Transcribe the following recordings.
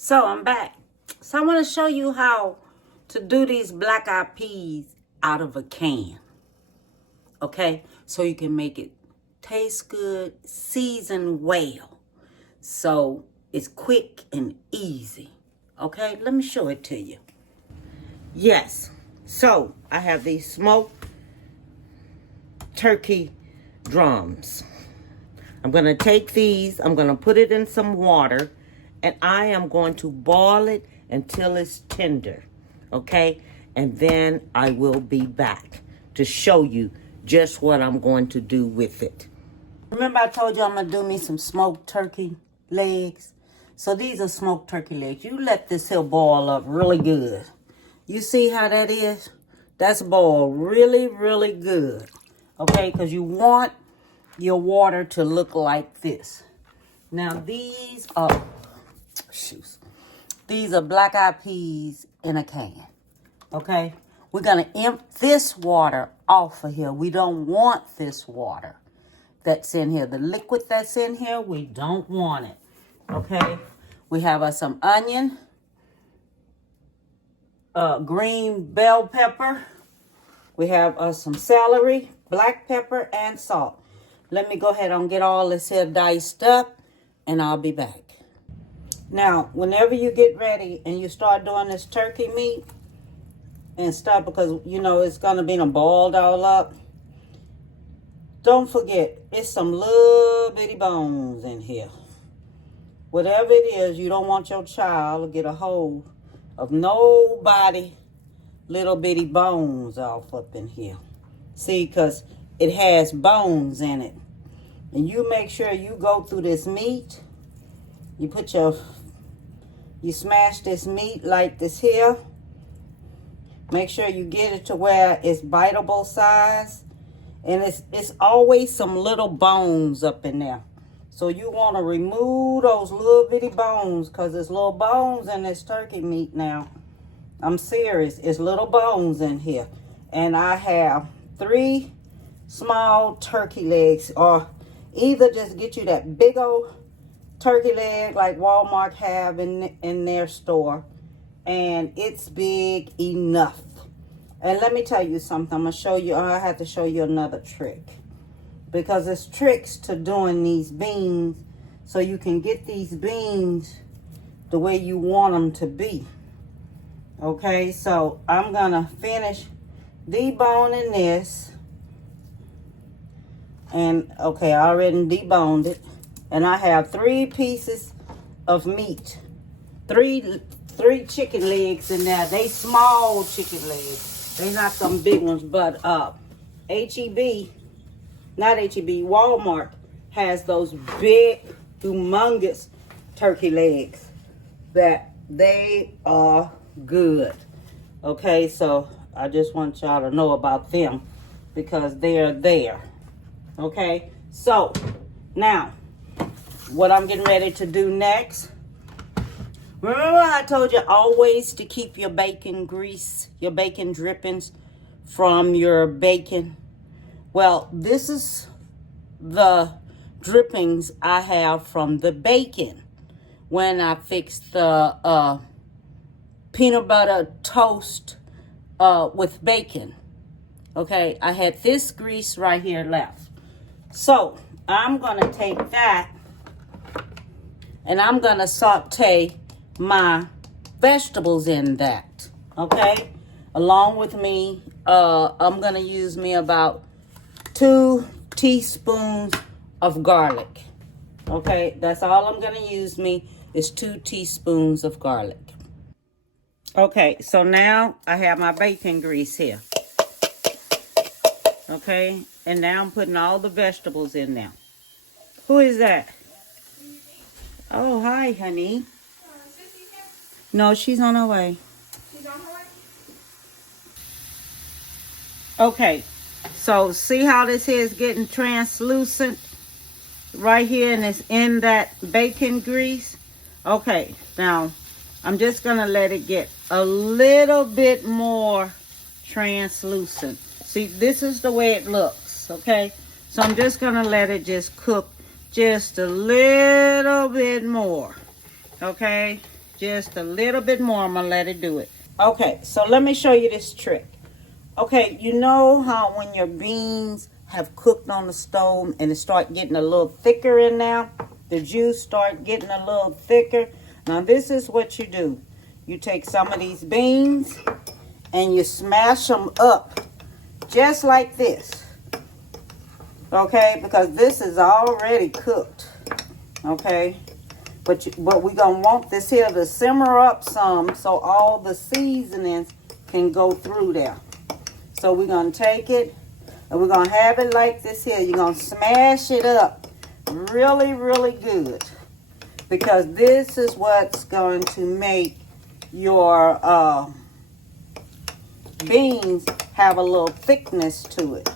So I'm back. So I want to show you how to do these black-eyed peas out of a can. Okay? So you can make it taste good, season well. So it's quick and easy. Okay? Let me show it to you. Yes. So I have these smoked turkey drums. I'm going to take these, I'm going to put it in some water, and I am going to boil it until it's tender, okay? And then I will be back to show you just what I'm going to do with it. Remember I told you I'm going to do me some smoked turkey legs? So these are smoked turkey legs. You let this here boil up really good. You see how that is? That's boiled really, really good, okay? Because you want your water to look like this. Now these are black-eyed peas in a can. Okay? We're gonna empty this water off of here. We don't want this water that's in here. The liquid that's in here, we don't want it. Okay? We have some onion, green bell pepper. We have some celery, black pepper, and salt. Let me go ahead and get all this here diced up, and I'll be back. Now, whenever you get ready and you start doing this turkey meat and stuff, because, you know, it's going to be boiled all up, don't forget, it's some little bitty bones in here. Whatever it is, you don't want your child to get a hold of nobody little bitty bones off up in here. See, because it has bones in it. And you make sure you go through this meat. You smash this meat like this here. Make sure you get it to where it's biteable size. And it's always some little bones up in there. So you want to remove those little bitty bones, because there's little bones in this turkey meat now. I'm serious. It's little bones in here. And I have 3 small turkey legs, or either just get you that big old turkey leg like Walmart have in their store, and it's big enough. And let me tell you something. I'm gonna show you. I have to show you another trick, because there's tricks to doing these beans so you can get these beans the way you want them to be. Okay, so I'm gonna finish deboning this. And okay, I already deboned it. And I have 3 pieces of meat. 3 chicken legs in there. They small chicken legs. They not some big ones, but H-E-B, not H-E-B, Walmart has those big, humongous turkey legs that they are good. Okay, so I just want y'all to know about them because they're there. Okay, so now what I'm getting ready to do next. Remember I told you always to keep your bacon grease, your bacon drippings from your bacon? Well, this is the drippings I have from the bacon when I fixed the peanut butter toast with bacon. Okay, I had this grease right here left. So I'm going to take that and I'm going to saute my vegetables in that. Okay, along with me, I'm going to use me about 2 teaspoons of garlic. Okay, that's all I'm going to use me is 2 teaspoons of garlic. Okay, so now I have my bacon grease here. Okay, and now I'm putting all the vegetables in there. Who is that? Oh, hi, honey. No, she's on her way. She's on her way? Okay, so see how this here is getting translucent right here, and it's in that bacon grease? Okay, now I'm just going to let it get a little bit more translucent. See, this is the way it looks, okay? So I'm just going to let it just cook just a little bit more, okay? Just a little bit more. I'm going to let it do it. Okay, so let me show you this trick. Okay, you know how when your beans have cooked on the stove and it start getting a little thicker in there? The juice start getting a little thicker. Now this is what you do. You take some of these beans and you smash them up just like this. Okay, because this is already cooked. Okay, but we're going to want this here to simmer up some so all the seasonings can go through there. So we're going to take it and we're going to have it like this here. You're going to smash it up really, really good. Because this is what's going to make your beans have a little thickness to it.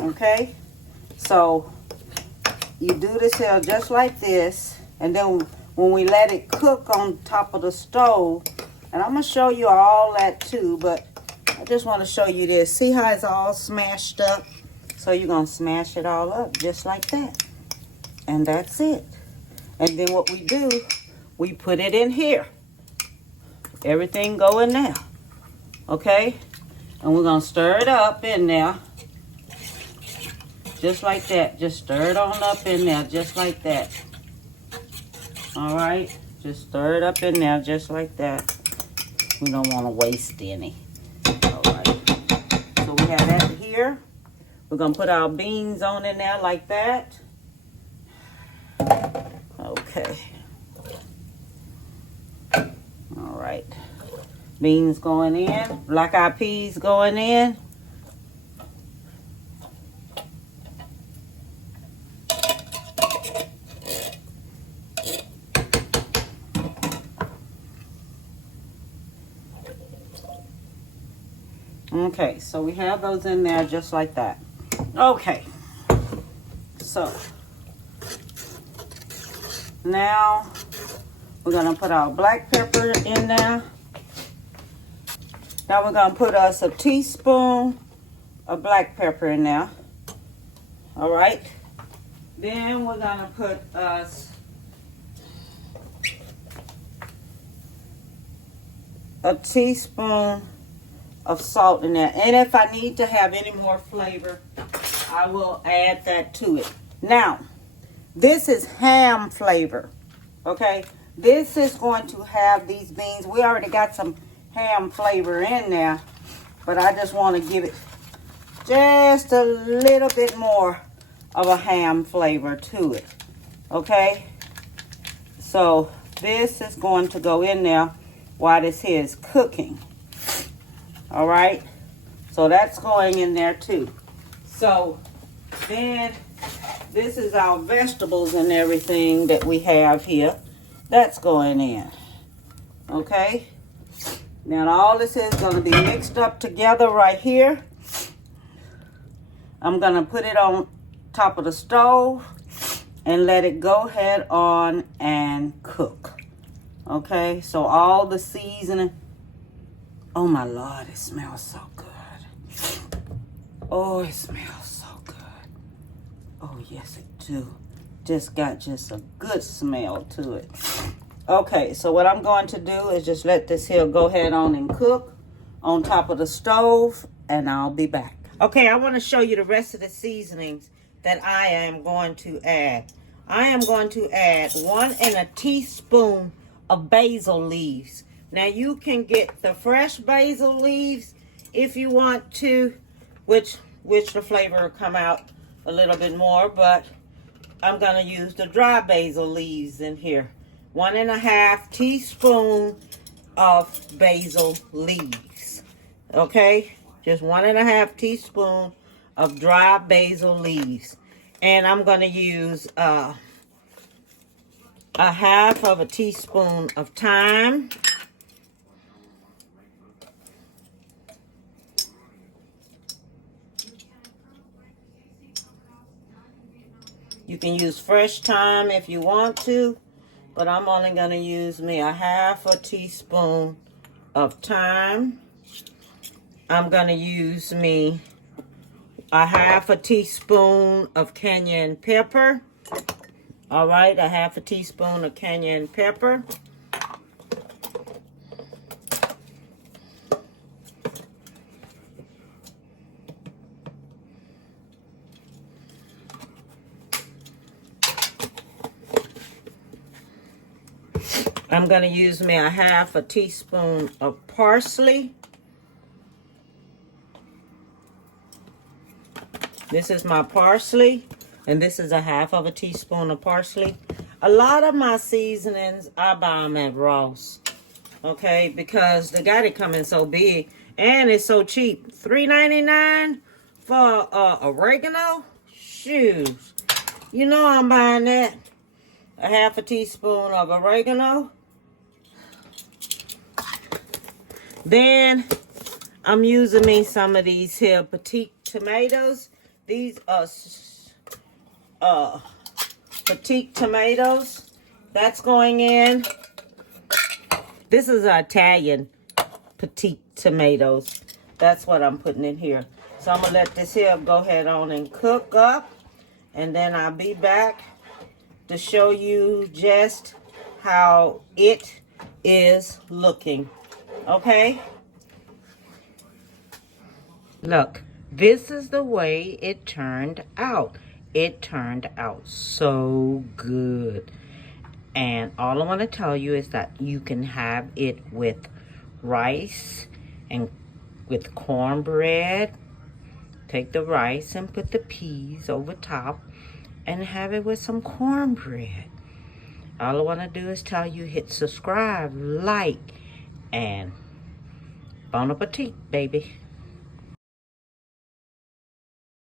Okay? So you do this here just like this. And then when we let it cook on top of the stove, and I'm going to show you all that too, but I just want to show you this. See how it's all smashed up? So you're going to smash it all up just like that. And that's it. And then what we do, we put it in here. Everything go in there. Okay? And we're going to stir it up in there. Just like that. Just stir it on up in there just like that. Alright? Just stir it up in there just like that. We don't want to waste any. Alright. So we have that here. We're going to put our beans on in there like that. Okay. All right. Beans going in. Black-eyed peas going in. Okay, so we have those in there just like that. Okay. So now we're going to put our black pepper in there. Now we're going to put us a teaspoon of black pepper in there. All right. Then we're going to put us a teaspoon of salt in there. And if I need to have any more flavor, I will add that to it. Now, this is ham flavor, okay? This is going to have these beans. We already got some ham flavor in there, but I just want to give it just a little bit more of a ham flavor to it, okay? So this is going to go in there while this here is cooking, all right? So that's going in there too. So then this is our vegetables and everything that we have here. That's going in. Okay? Now all this is going to be mixed up together right here. I'm going to put it on top of the stove and let it go ahead on and cook. Okay? So all the seasoning. Oh my Lord, it smells so good. Oh, it smells so good. Oh, yes, it do. Just got a good smell to it. Okay, so what I'm going to do is just let this here go ahead on and cook on top of the stove, and I'll be back. Okay, I want to show you the rest of the seasonings that I am going to add. I am going to add 1 teaspoon of basil leaves. Now, you can get the fresh basil leaves if you want to, which the flavor will come out a little bit more, but I'm going to use the dry basil leaves in here. 1.5 teaspoon of basil leaves. Okay? Just 1.5 teaspoon of dry basil leaves. And I'm going to use a 1/2 teaspoon of thyme. You can use fresh thyme if you want to, but I'm only going to use me a 1/2 teaspoon of thyme. I'm going to use me a 1/2 teaspoon of cayenne pepper. All right, a 1/2 teaspoon of cayenne pepper. I'm going to use me a half a teaspoon of parsley. This is my parsley, and this is a half of a teaspoon of parsley. A lot of my seasonings, I buy them at Ross, okay, because they got it coming so big, and it's so cheap. $3.99 for oregano. Shoes, you know I'm buying that. A half a teaspoon of oregano. Then I'm using me some of these here petite tomatoes. These are petite tomatoes. That's going in. This is Italian petite tomatoes. That's what I'm putting in here. So I'm gonna let this here go ahead on and cook up, and then I'll be back to show you just how it is looking. Okay? Look, this is the way it turned out. It turned out so good. And all I want to tell you is that you can have it with rice and with cornbread. Take the rice and put the peas over top and have it with some cornbread. All I want to do is tell you, hit subscribe, like, and bon appetit, baby.